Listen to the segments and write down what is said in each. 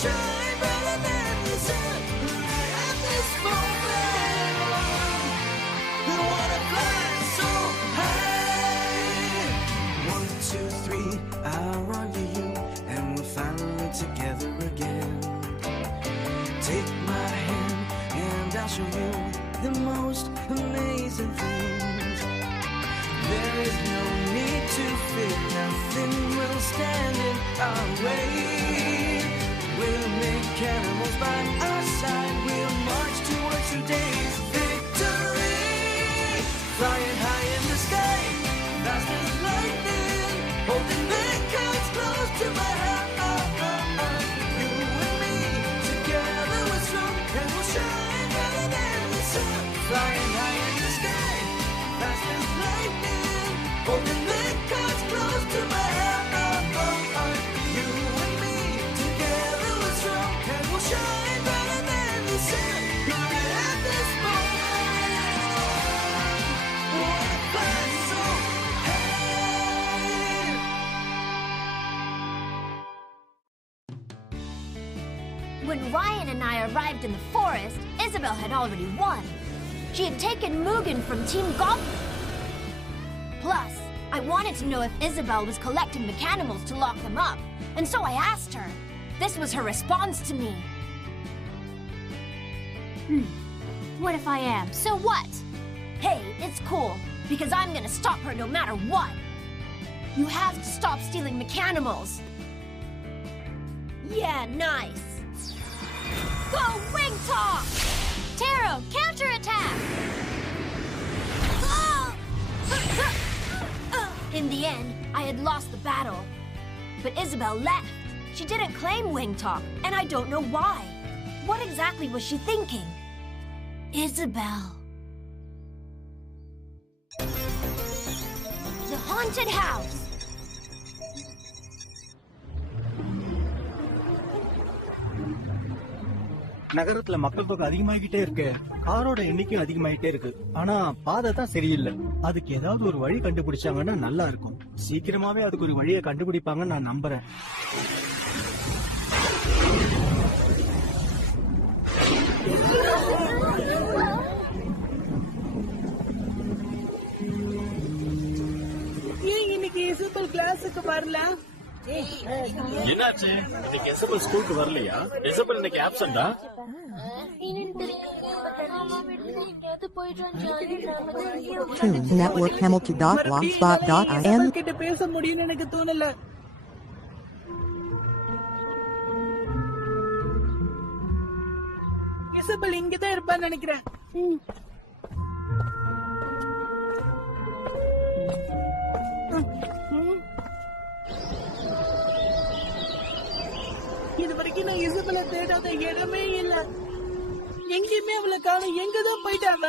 shine brighter than the sun. At this moment, I wanna fly so high. 1, 2, 3, I'll run to you, and we're finally together again. Take my hand, and I'll show you the most amazing things. There is no need to fear, nothing will stand in our way. We'll make animals by our side, we'll march towards today's victory. Flying high in the sky, fast as lightning, holding the cards close to my heart. You and me, together we're strong, and we'll shine brighter than the sun. Flying high in the sky, fast as lightning, holding the cards close to my heart. You and me, together we're strong, and we'll shine brighter than the sun. At this moment, wanna fly so high. When Ryan and I arrived in the forest, Isabel had already won. She had taken Mugen from Team Goblin. Plus, I wanted to know if Isabel was collecting Mechanimals to lock them up, and so I asked her. This was her response to me. What if I am? So what? Hey, it's cool, because I'm gonna stop her no matter what. You have to stop stealing Mechanimals. Yeah, nice. Go Wing Talk! Taro, counterattack! In the end, I had lost the battle. But Isabel left. She didn't claim Wing Talk, and I don't know why. What exactly was she thinking? Isabel. The haunted house. நகரத்துல மக்கள் தொகை அதிகமாகிட்டே இருக்கு. காரோட எண்ணிக்கையும் அதிகமாகிட்டே இருக்கு. ஆனா பாதை தான் சரியில்லை. அதுக்கு ஏதாவது ஒரு வழி கண்டுபிடிச்சாங்கன்னா நல்லா இருக்கும். சீக்கிரமாவே அதுக்கு ஒரு வழியை கண்டுபிடிப்பாங்கன்னு நான் நம்புறேன். ஏன் இன்னைக்கு இசபல் கிளாஸுக்கு வரல? என்னாச்சு? இன்னைக்கு எசபல் ஸ்கூலுக்கு வரலையா? எசபல் இன்னைக்கு ஆப்சென்டா? networkhamilton.blogspot.in கிட்ட பேச முடியும்னு எனக்கு தோணல. இசபல் இங்கதான் இருப்பான்னு நினைக்கிறேன். இது வரைக்கும் நான் இசபெல்ல தேடாத இடமே இல்ல. எங்கேயுமே அவளை காணோம். எங்கதான் போயிட்டாங்க?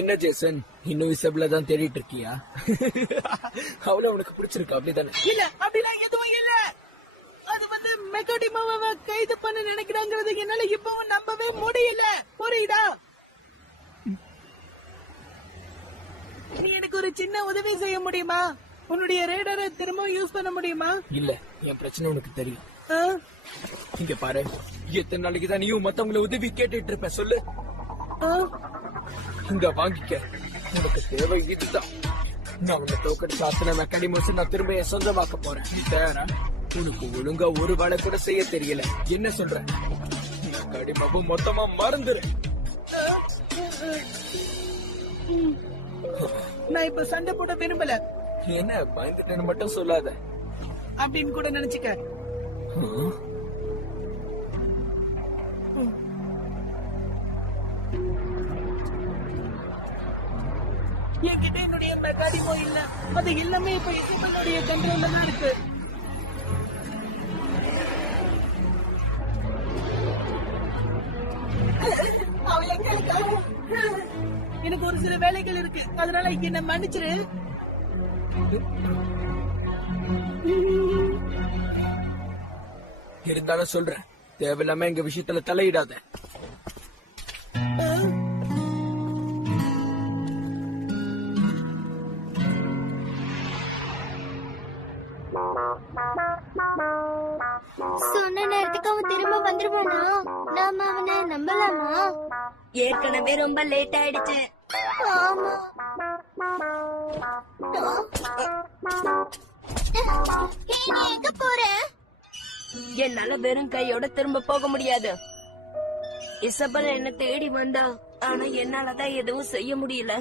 என்ன ஜேசன், இன்னும் இசபெல்ல தான் தேடிட்டு இருக்கியா? அவளை உனக்கு பிடிச்சிருக்கா? அப்படிதானே? இல்ல, அப்படிலாம் எதுவும் இல்ல. அது வந்து மெக்காடிமாவை கைது பண்ண நினைக்கிறாங்கிறது என்னால இப்பவும் நம்பவே முடியல. புரியுதா? நீ எனக்கு ஒரு சின்ன உதவி செய்ய முடியுமா? உன்னுடைய ரேடாரை திரும்ப யூஸ் பண்ண முடியுமா? இல்ல, என் பிரச்சனை உனக்கு தெரியும். இங்க பாரு, எத்தனை நாளைக்கு தான் நீயும் மத்தவங்களை உதவி கேட்டுட்டு இருப்ப சொல்லு. இங்க வாங்கிக்க, உனக்கு தேவை இதுதான். நான் உன்னை தோக்கடிச்சு அத்தனை மெக்கானிமல்ஸ் நான் திரும்ப என் சொந்தமாக்க போறேன். தயாரா? உனக்கு ஒழுங்கா ஒரு வேலை கூட செய்ய தெரியல. என்ன சொல்ற? மெக்கானிமாவும் மொத்தமா மறந்துரு. நான் இப்ப சண்டை போட விரும்பல. என்ன பயந்துட்டேன்னு மட்டும் சொல்லாத. அப்படின்னு கூட நினைச்சுக்க. என்கிட்ட என்னுடைய மெக்கானிமோ இல்ல. அது எல்லாமே இப்ப இசபெல்லுடைய கண்ட்ரோல்ல தான் இருக்கு. எனக்கு ஒரு சில வேலைகள் இருக்கு, அதனால என்ன மன்னிச்சிரு. இருந்தாலும் சொல்றேன், தேவையில்லாம எங்க விஷயத்துல தலையிடாத. வந்துருவானா? நாம அவனை நம்பலாமா? ஏற்கனவே ரொம்ப லேட் ஆயிடுச்சு. ஆமா. நீ எங்க போற? என்னால வெறும் கையோட திரும்ப போக முடியாது. இசபெல் என்ன தேடி வந்தா, ஆனா என்னாலதான் எதுவும் செய்ய முடியல.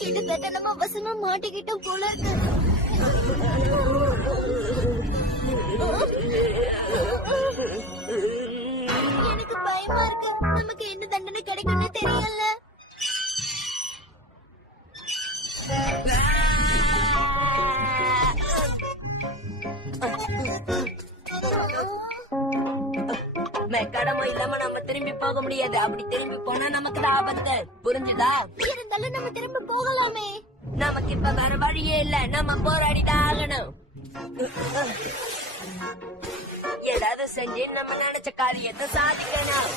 கிட்டத்தட்ட நம்ம வசமா மாட்டிக்கிட்டோம் போல இருக்கு. எனக்கு பயமா இருக்கு. நமக்கு என்ன தண்டனை கிடைக்கும்னு தெரியல. மெக்காடமும் இல்லாம நம்ம திரும்பி போக முடியாது. அப்படி திரும்பி போனா நமக்கு தான் ஆபத்து. புரிஞ்சுதா? இருந்தாலும் நம்ம திரும்ப போகலாமே. நமக்கு இப்ப வேற வழியே இல்ல. நம்ம போராடிதான் ஆகணும். ஏதாவது செஞ்சு நம்ம நினைச்ச காரியத்தை சாதிக்கணும்.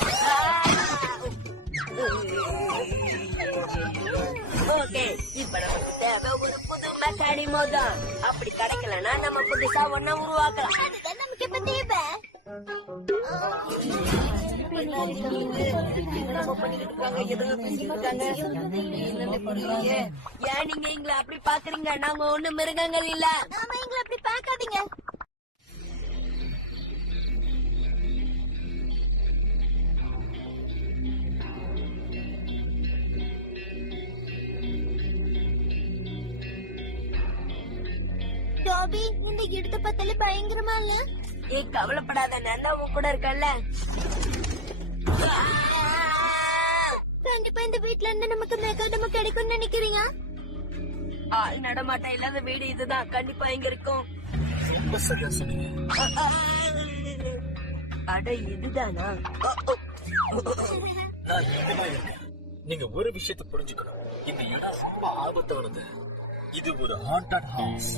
ஓகே, இப்ப நமக்கு தேவை ஒரு புது மெக்கானிமோ தான். அப்படி கிடைக்கலன்னா நம்ம புதுசா ஒன்ன உருவாக்கலாம். அதுதான் நமக்கு இப்ப தேவை. ஏன் நீங்க எங்களை அப்படி பாக்குறீங்க? நாங்க ஒண்ணு மிருகங்கள் இல்ல. நாம எங்களை அப்படி பாக்காதீங்க. டாபி, இந்த இடத்தை பார்த்தாலே பயங்கரமா இல்ல? ஏய், கவலைப்படாத, நான் தான் உன் கூட இருக்கேன்ல. கண்டிப்பா இந்த வீட்ல இருந்து நமக்கு மெக்காடமோ கிடைக்கும்னு நினைக்கிறீங்க? ஆள் நடமாட்டம் இல்லாத வீடு இதுதான். கண்டிப்பா இங்க இருக்கும். ரொம்ப சரியா சொன்னீங்க. அட, இதுதானா? நான் இங்கதான் இருக்கேன். நீங்க ஒரு விஷயத்தை புரிஞ்சுக்கணும். இந்த இடம் ரொம்ப ஆபத்தானது. இது ஒரு ஹாண்டட் ஹவுஸ்.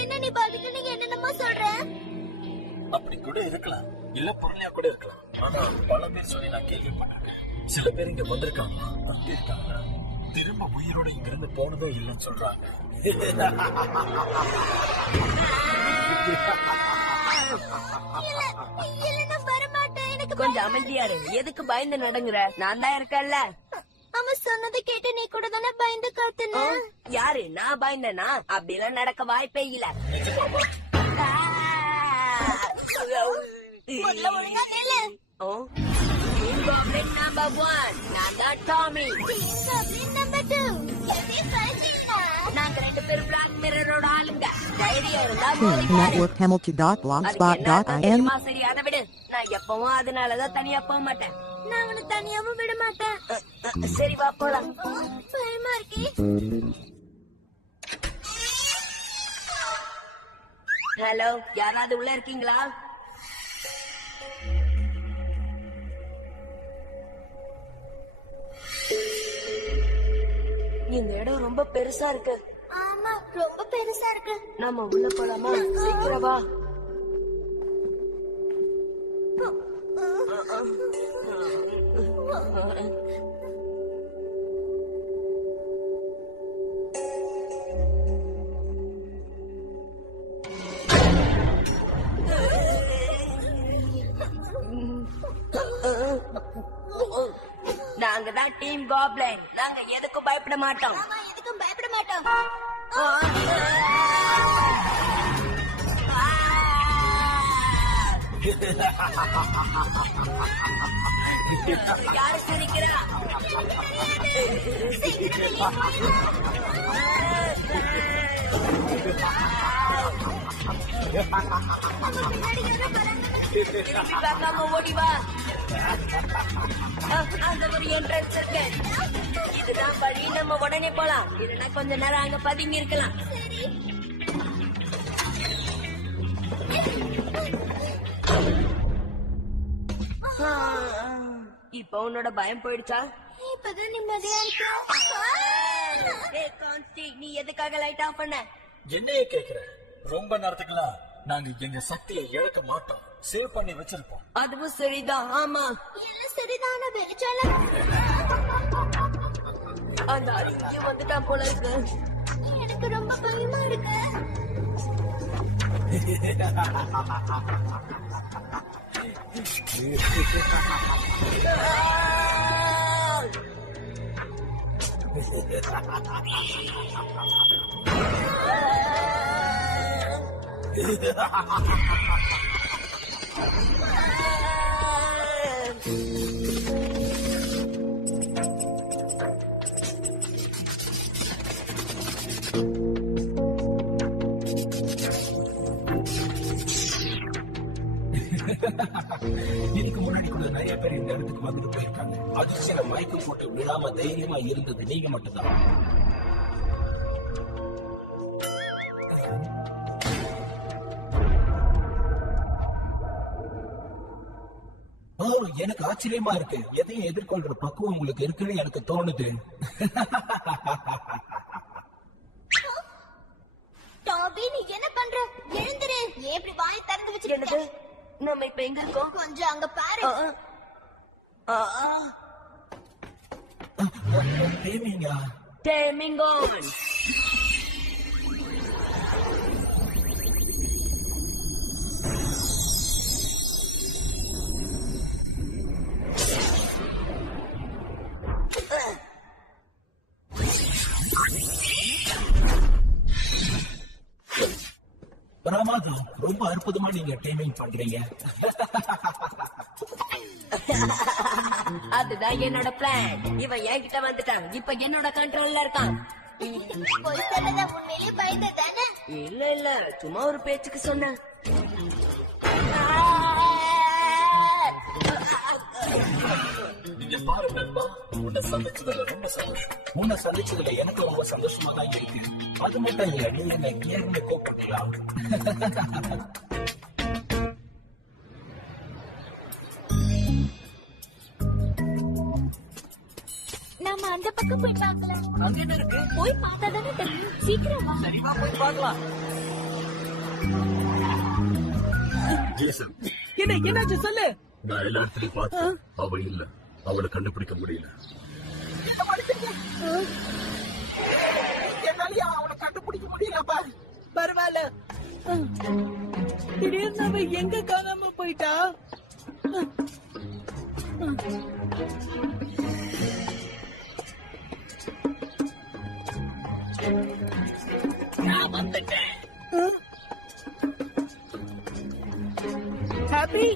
என்ன நீ பாட்டுக்கு நீங்க என்னென்னமோ சொல்ற? அப்படி கூட இருக்கலாம், இல்ல பொருளையா கூட இருக்கலாம். ஆனா பல பேர் சொல்லி நான் கேள்விப்பட்டிருக்கேன். சில பேர் இங்க வந்திருக்காங்க, இருக்காங்க, திரும்ப உயிரோட இங்க இருந்து போனதும் இல்லைன்னு சொல்றாங்க. கொஞ்சம் அமைதியா இரு. எதுக்கு பயந்து நடங்குற? நான் தான் இருக்கேன்ல. அவன் சொன்னதை கேட்டு நீ கூட தானே பயந்து காத்துன? யாரு? நான் பயந்தனா? அப்படிலாம் நடக்க வாய்ப்பே இல்ல. ஒழுங்கா நில்லு. நம்பர் 1 நான் தான் டாமி. நம்பர் 2 நாங்க ரெண்டு பேரும் பிளாக் மிரரோட ஆளுங்க. தைரியம் இருந்தா Network Hamilton.blogspot.in. சரி, அதை விடு. நான் எப்பவும் அதனாலதான் தனியா போக மாட்டேன். நான் உன்னை தனியாவும் விட மாட்டேன். சரி, வா போலாம். பயமா இருக்கே. ஹலோ, யாராவது உள்ள இருக்கீங்களா? இந்த இடம் ரொம்ப பெருசா இருக்கு. ஆமா, ரொம்ப பெருசா இருக்கு. நாம உள்ள போலாமா? சீக்கிரம் வா. நாங்க தான் டீம் காப்ளின். நாங்க எதுக்கும் பயப்பட மாட்டோம். ஆமா, எதுக்கும் பயப்பட மாட்டோம். யாரு சிரிக்கிறா? திரும்பி பார்க்காம ஓடி வா. அங்க ஒரு என்ட்ரன்ஸ் இருக்கு. இதுதான் வழி. நம்ம உடனே போலாம். இல்லைன்னா கொஞ்ச நேரம் அங்க பதுங்கி இருக்கலாம். இப்ப உன்னோட பயம் போயிடுச்சா? இப்பதான் நிம்மதியா இருக்கு. கான்ஸ்டி, நீ எதுக்காக லைட் ஆஃப் பண்ண? என்னையே கேக்குற? ரொம்ப நேரத்துக்குலாம் நாங்க எங்க சக்தியை இழக்க மாட்டோம். சேவ் பண்ணி வச்சிருப்போம். அதுவும் சரிதான். ஆமா, எல்லாம் சரிதான வெளிச்சால. அந்த அருகே வந்துட்டான் போல இருக்கு. எனக்கு ரொம்ப பயமா இருக்கு. இதுக்கு முன்னாடி கூட நிறைய பேர் இந்த இடத்துக்கு வந்துட்டு போயிருக்காங்க. அதிர்ச்சியில மயக்க போட்டு விடாம தைரியமா இருந்தது நீங்க மட்டும்தான். எனக்கு ஆச்சரியமா இருக்கு. எதையும் எதிர்கொள்ற பக்குவம் உங்களுக்கு இருக்குன்னு எனக்கு தோணுது. டாபி, நீ என்ன பண்ற? எழுந்திரு. ஏன் இப்படி வாய் திறந்து வச்சிருக்க? நம்ம இப்ப எங்க இருக்கோம்? கொஞ்சம் அங்க பாரு. Taming on. பிரமாதம், ரொம்ப அற்புதமா நீங்க டைமிங் பண்றீங்க. அதுதான் என்னோட பிளான். இவன் என்கிட்ட வந்துட்டான், இப்ப என்னோட கண்ட்ரோல்ல இருக்கான். போய் சொல்லத உண்மையிலேயே பயந்ததானே? இல்ல சும்மா ஒரு பேச்சுக்கு சொன்னேன். நீங்க பாரு நண்பா, உன்னை சந்திச்சதுல ரொம்ப சந்தோஷம். உன்னை சந்திச்சதுல எனக்கு ரொம்ப சந்தோஷமா தான் இருக்கு. அது மட்டும் இல்ல, நீ என்ன கேர்னு கூப்பிடலாம். நாம அந்த பக்கம் போய் பார்க்கலாம். அங்க என்ன இருக்கு? போய் பார்த்தா தானே தெரியும். சீக்கிரம் வா. சரி வா, போய் பார்க்கலாம். என்னாச்சு சொல்லு. நான் எல்லா இடத்துலயும் பார்த்தேன், அவ இல்ல. அவளை கண்டுபிடிக்க முடியல. என்னாலயா அவனை கண்டுபிடிக்க முடியலப்பா. பரவாயில்ல. திடீர்னு அவ எங்க காணாம போயிட்டா? நான் வந்துட்டேன். Happy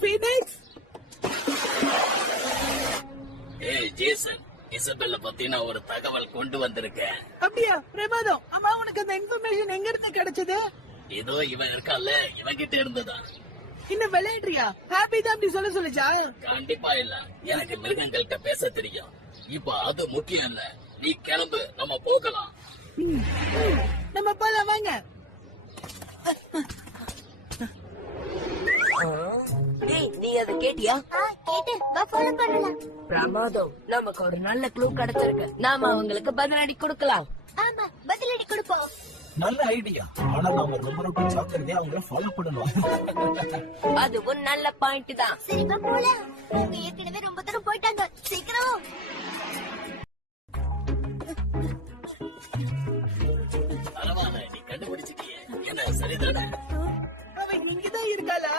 Phoenix. ஏய் ஜேசன், இசபெல்ல பத்தி நான் ஒரு தகவல் கொண்டு வந்திருக்கேன். அப்படியா? பிரமாதம். அம்மா, உனக்கு அந்த இன்ஃபர்மேஷன் எங்க இருந்து கிடைச்சது? ஏதோ இவன் இருக்கான்ல, இவன் கிட்ட இருந்துதான். இன்னும் விளையாடுறியா? ஹாப்பி தான் அப்படி சொல்லிச்சா? கண்டிப்பா இல்ல, எனக்கு மிருகங்கள்கிட்ட பேச தெரியும். இப்ப அது முக்கியம் இல்ல. நீ கிளம்பு, நம்ம போகலாம். நம்ம போலாம் வாங்க. ஏய், நீ அதை கேட்டியா? கேட்டு வா, ஃபாலோ பண்ணலாம். பிரமாதம், நமக்கு ஒரு நல்ல க்ளூ கிடைச்சிருக்கு. நாம அவங்களுக்கு பதிலடி கொடுக்கலாம். ஆமா, பதிலடி கொடுப்போம். நல்ல ஐடியா. ஆனா நாம ரொம்ப ஜாக்கிரதையா அவங்கள ஃபாலோ பண்ணணும். அதுவும் நல்ல பாயிண்ட் தான். சரி வா போலாம். அவங்க ஏற்கனவே ரொம்ப தூரம் போயிட்டாங்க. சீக்கிரம். பரவாயில்ல, நீ கண்டுபிடிச்சிட்டியே. என்ன சரிதானே? அவ இங்கதான் இருக்காளா?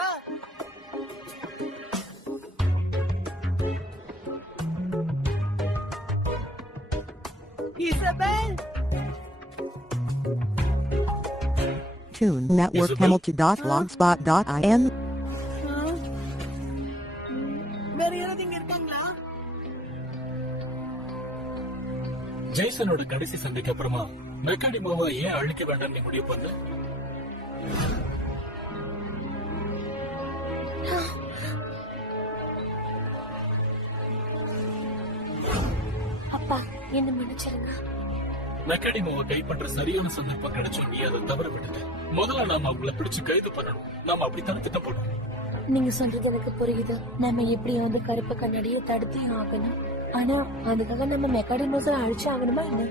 இசபெல். Tune Network Hamilton.blogspot.in. வேற யாராவது இங்க இருக்காங்களா? ஜெய்சனோட கடைசி சண்டைக்கு அப்புறமா மெக்கானிமோவை ஏன் அழிக்க வேண்டாம் நீ முடிவு பண்ணு? அப்பா, என்ன மன்னிச்சிருங்க. மெக்கானிமோவை கை பண்ற சரியான சந்தர்ப்பம் கிடைச்சோம், நீ அதை தவற விட்டுட்ட. முதல்ல நாம அவங்கள பிடிச்சு கைது பண்ணணும். நாம அப்படித்தான் திட்டம் போடணும். நீங்க சொல்றது எனக்கு புரியுது. நம்ம எப்படியாவது கருப்பு கண்ணாடியை தடுத்தே ஆகணும். ஆனா அதுக்காக நம்ம மெக்கானிமோஸை அழிச்சு ஆகணுமா என்ன?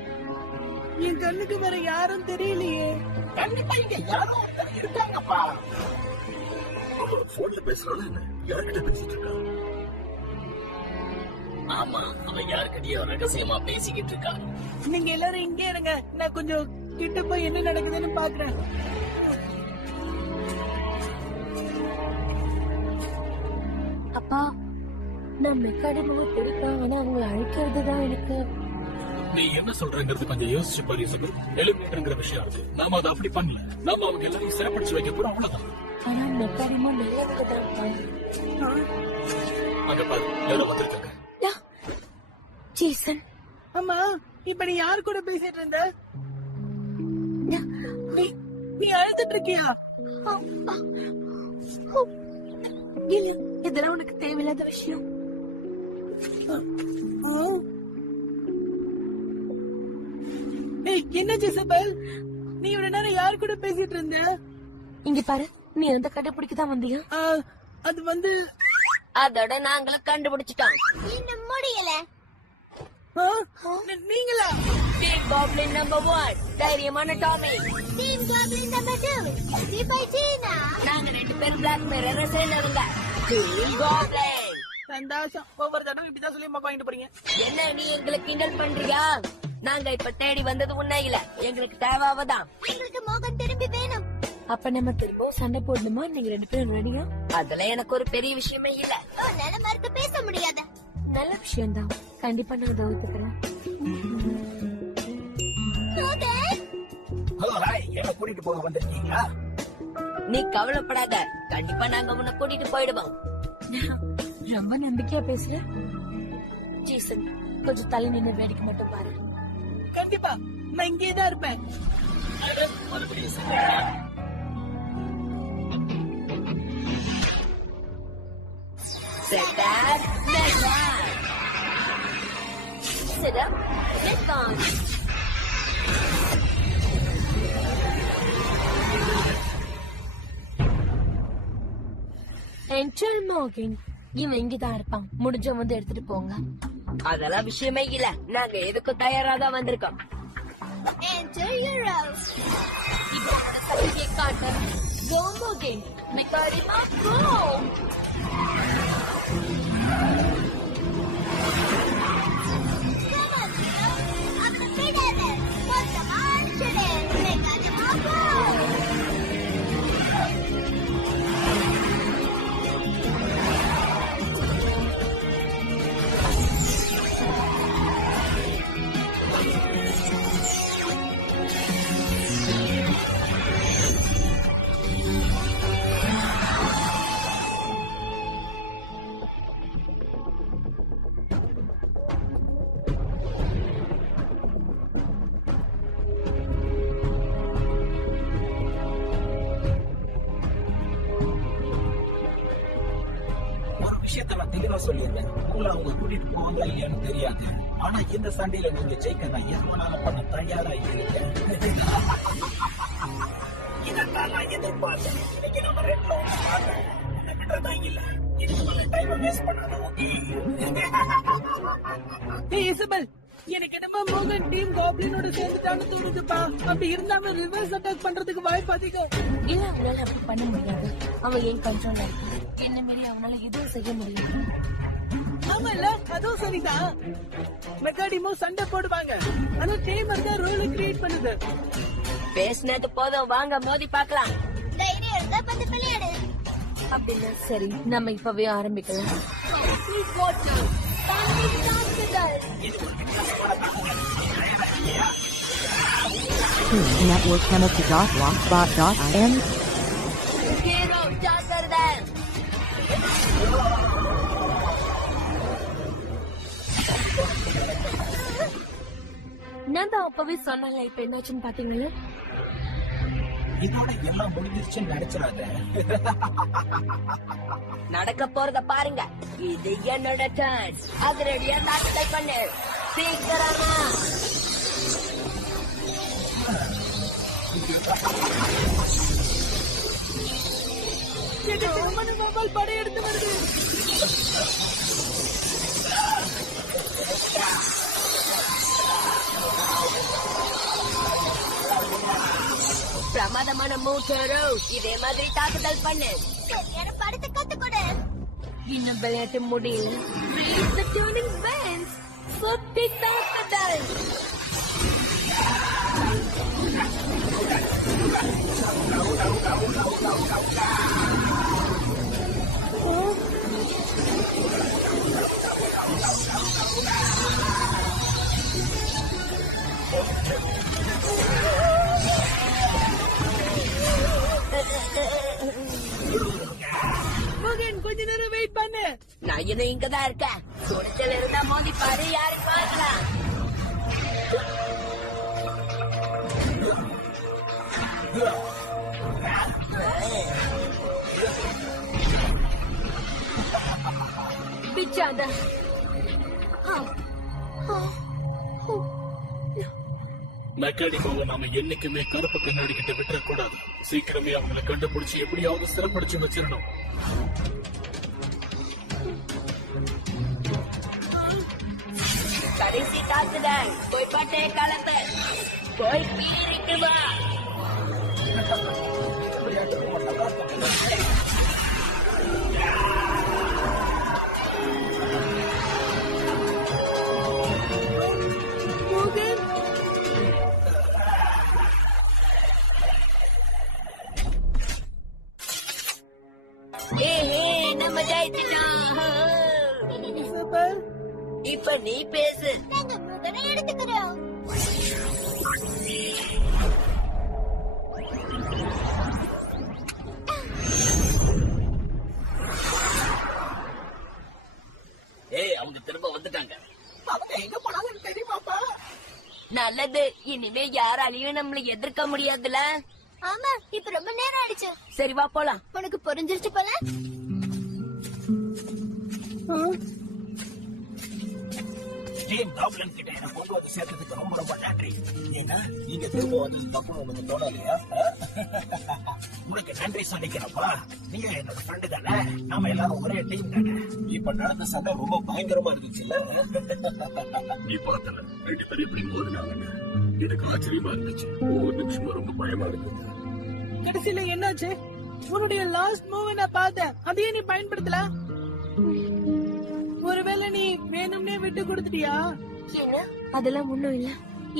என் கண்ணுக்கு வேற யாரும் தெரியலையே. கண்டிப்பா இங்க யாரோ இருக்காங்கப்பா. போன்ல பேசுறானு என்ன? யார்கிட்ட பேசிட்டு இருக்கான்? ஆமா, அவன் யாருக்கிட்டயோ ரகசியமா பேசிக்கிட்டு இருக்கான். நீங்க எல்லாரும் இங்கே இருங்க, நான் கொஞ்சம் கிட்ட போய் என்ன நடக்குதுன்னு பாக்குறேன். நான் மெக்காடிமாவை பிடிப்பேன், ஆனா அவங்கள அழிக்கிறதுதான் எனக்கு. நீ என்ன சொல்றங்கிறது கொஞ்சம் யோசிச்சு பாரு இசபெல். எலிமினேட்டர்ங்கிற விஷயம் இருக்கு. நாம அதை அப்படி பண்ணல. நாம அவங்க எல்லாரையும் சிறப்பிடிச்சு வைக்க போறோம், அவ்வளவுதான். ஆனா மெக்காடிமா நல்லவங்கதான். அங்க பாரு, யாரோ வந்திருக்காங்க. ஜேசன். அம்மா, இப்ப நீ யாரு கூட பேசிட்டு இருந்த? நீ அழுதுட்டு இருக்கியா? இல்ல, இதெல்லாம் உனக்கு தேவையில்லாத விஷயம். என்ன ஜெசபெல், நீ இவ்வளவு நேரம் யாரு கூட பேசிட்டு இருந்த? இங்க பாரு, நீ அந்த கண்டுபிடிக்கதான் வந்தியா? அது வந்து அதோட நாங்களும் கண்டுபிடிச்சிட்டோம். இன்னும் முடியல. நீங்களா? டீம் காப்ளின் நம்பர் 1 தைரியமான Tommy, team goblin number 2 Deepa Jeena. நாங்க 2 பேரும் பிளாக் மிரர் சேர்ந்தவங்க. Team goblin. சந்தோஷம். ஒவ்வொரு தடவை இப்படிதான் சொல்லி மொக்க வாங்கிட்டு போறீங்க. என்ன நீ எங்களை கிண்டல் பண்றியா? நாங்க இப்ப தேடி வந்தது உன்னை இல்ல, எங்களுக்கு தேவாவதான். எங்களுக்கு மோகன் திரும்பி வேணும். அப்ப நம்ம திரும்ப சண்டை போடணுமா? நீங்க 2 பேரும் ரெடியா? அதுல எனக்கு ஒரு பெரிய விஷயமே இல்ல. நல்ல மறுத்து பேச முடியாத. நல்ல விஷயம்தான், கண்டிப்பா நான் அதை ஒத்துக்கிறேன். என்ன கூட்டிட்டு போக வந்திருக்கீங்களா? நீ கவலைப்படாத, கண்டிப்பா நாங்க உன்னை கூட்டிட்டு போயிடுவோம். ரொம்ப நம்பிக்கையா பேசுற. ஜேசன், கொஞ்சம் தள்ளி நின்று வேடிக்கை மட்டும் பாரு. கண்டிப்பா நான் இங்கேதான் இருப்பேன். Sit up, sit down. Enter Morgan. இவன் இங்கதான் இருப்பான். முடிஞ்ச வந்து எடுத்துட்டு போங்க. அதெல்லாம் விஷயமே இல்ல, நாங்க எதுக்கும் தயாராதான் வந்திருக்கோம். Enter Euros. இப்போ அந்த சக்தியை காட்ட. Go Morgan. மெக்காடிமா go. தெளிவா சொல்லியிருந்தேன். உங்களை அவங்க கூட்டிட்டு போவாங்க இல்லையான்னு தெரியாது. ஆனா இந்த சண்டையில நீங்க ஜெயிக்க நான் எது வேணாலும் பண்ண தயாரா இருக்கேன். இதான் நான் எதிர்பார்த்தேன். இன்னைக்கு நம்ம ரெண்டு விட்டுறதான் இல்ல. இதுக்கு டைம் வேஸ்ட் பண்ணாத. இசபெல், எனக்கு என்னமோ மோகன் டீம் காப்ளினோட சேர்ந்துட்டான்னு தோணுதுப்பா. அப்படி இருந்தாம ரிவர்ஸ் அட்டாக் பண்றதுக்கு வாய்ப்பு அதிகம். இல்ல, அவனால அப்படி பண்ண முடியாது. அவன் என் கண்ட்ரோல்ல இருக்கு. என்ன மீறி அவனால எதுவும் செய்ய முடியாது. ஆமா இல்ல, அதுவும் சரிதான். மெக்காடிமோ சண்டை போடுவாங்க, ஆனா டீமர் தான் ரூல் கிரியேட் பண்ணுது. பேசினது போதும், வாங்க மோதி பாக்கலாம். தைரியம் இருந்தா வந்து விளையாடு. அப்படின்னா சரி, நம்ம இப்பவே ஆரம்பிக்கலாம். Network Hamilton.blogspot.in. ஹீரோ ஜாக்கிரதை. நான் தான் அப்பவே சொன்னல, இப்ப என்னாச்சுன்னு பாத்தீங்களா? இதோட எல்லாம் முடிஞ்சிருச்சுன்னு நினைச்சிடாத. நடக்க போறத பாருங்க. இது என்னோட டர்ன். அதிரடியா தாக்குதல் பண்ணு, சீக்கிரமா. படையெடுத்து வருது. பிரமாதமான மூட்டரோ, இதே மாதிரி தாக்குதல் பண்ணு. சரியான படத்தை கத்துக்கொடு. இன்னும் விளையாட்டு முடியல. Raise the turning vents. சுத்தி தாக்குதல். கொஞ்ச நேரம் வெயிட் பண்ணு. நான் இன்னும் இங்கதான் இருக்கேன். துணிச்சல் இருந்தா மோதி பாரு, யாருக்கு பார்க்கலாம். பிச்சாத. மெக்கானிக்கோவை நாம என்னைக்குமே கருப்பு கண்ணாடி கிட்ட விட்டுறக்கூடாது. சீக்கிரமே அவங்களை கண்டுபிடிச்சு எப்படியாவது சிறப்படிச்சு வச்சிடணும். கடைசி தாக்குதல். போய் பாட்டே கலந்து போய் பீரிட்டு வா. நம்ம ஜெயிச்சிட்டோம். இப்ப நீ பேசு. நாங்க முதல்ல எடுத்துக்கிறோம். அவங்க திரும்ப வந்துட்டாங்க. அவங்க எங்க போனாங்கன்னு தெரியுமாப்பா? நல்லது. இனிமே யாராலையும் நம்மள எதிர்க்க முடியாதுல. ஆமா, இப்ப ரொம்ப நேரம் ஆயிடுச்சு. சரி வா போலாம். உனக்கு புரிஞ்சிருச்சு போல. டீம் காப்லன் கிட்ட என்ன கொண்டு வந்து சேர்த்ததுக்கு ரொம்ப ரொம்ப நன்றி. ஏன்னா நீங்க திரும்ப வந்து தப்பு உங்களுக்கு தோணலையா? உனக்கு நன்றி சொல்லிக்கிறப்பா. நீங்க என்னோட ஃப்ரெண்டு தானே, நாம எல்லாரும் ஒரே டீம் தானே. இப்ப நடந்த சண்டை ரொம்ப பயங்கரமா இருந்துச்சுல்ல? நீ பார்த்தல 2 பேர் எப்படி மோதினாங்கன்னு. எனக்கு ஆச்சரியமா இருந்துச்சு. ஒவ்வொரு நிமிஷமும் ரொம்ப பயமா இருந்தது. கடைசியில என்னாச்சு? உன்னுடைய லாஸ்ட் மூவ் நான் பார்த்தேன். அதையே நீ பயன்படுத்தல. ஒருவேளை நீ வேணும்னே விட்டு கொடுத்துட்டியா? என்ன? அதெல்லாம் ஒண்ணும் இல்ல.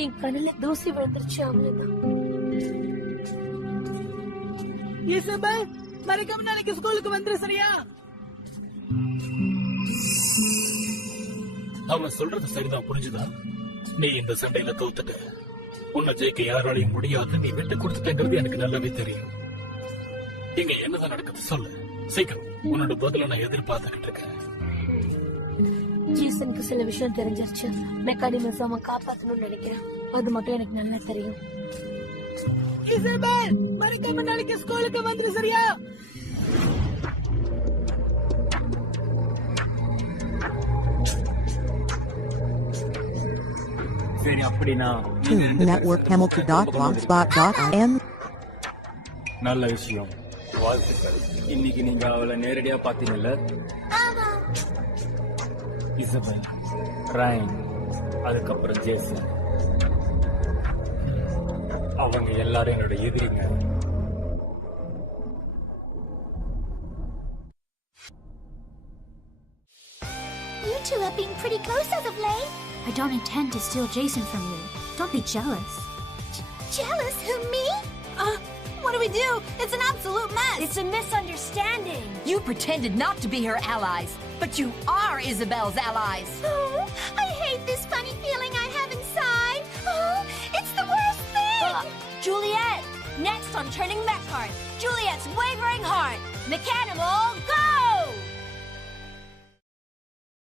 என் கண்ணுல தூசி விழுந்துருச்சு, அவ்வளவுதான். இசபெல், மறக்காம நாளைக்கு ஸ்கூலுக்கு வந்துரு, சரியா? அவன் சொல்றது சரிதான், புரிஞ்சுதா? நீ இந்த சண்டையில தோத்துட்ட. உன்னை ஜெயிக்க யாராலையும் முடியாது. நீ விட்டு கொடுத்துட்டேங்கிறது எனக்கு நல்லாவே தெரியும். இங்க என்னதான் நடக்குது சொல்லு சீக்கிரம். உன்னோட பதில நான் எதிர்பார்த்துக்கிட்டு இருக்கேன். ஜேசனுக்கு சில விஷயம் தெரிஞ்சிருச்சு. மெக்கானிமஸ் அவன் காப்பாத்தணும்னு நினைக்கிறேன். அது மட்டும் எனக்கு நல்லா தெரியும். இசபெல், மறக்காம நாளைக்கு ஸ்கூலுக்கு வந்துரு, சரியா? சரி, அப்படின்னா Network Hamilton.blogspot.m. நல்ல விஷயம். வாழ்த்துக்கள். இன்னைக்கு நீங்க அவளை நேரடியா பாத்தீங்கல்ல? இசபெல், ராயன், அதுக்கப்புறம் ஜேசன். அவங்க எல்லாரும் என்னோட எதிரிங்க. You two have been pretty close as of late. I don't intend to steal Jason from you. Don't be jealous. Jealous of me? What do we do? It's an absolute mess. It's a misunderstanding. You pretended not to be her allies, but you are Isabel's allies. Oh, I hate this funny feeling I have inside. Oh, it's the worst thing. Juliet, next on Turning Mech Heart, Juliet's Wavering Heart. Mechanimal, go!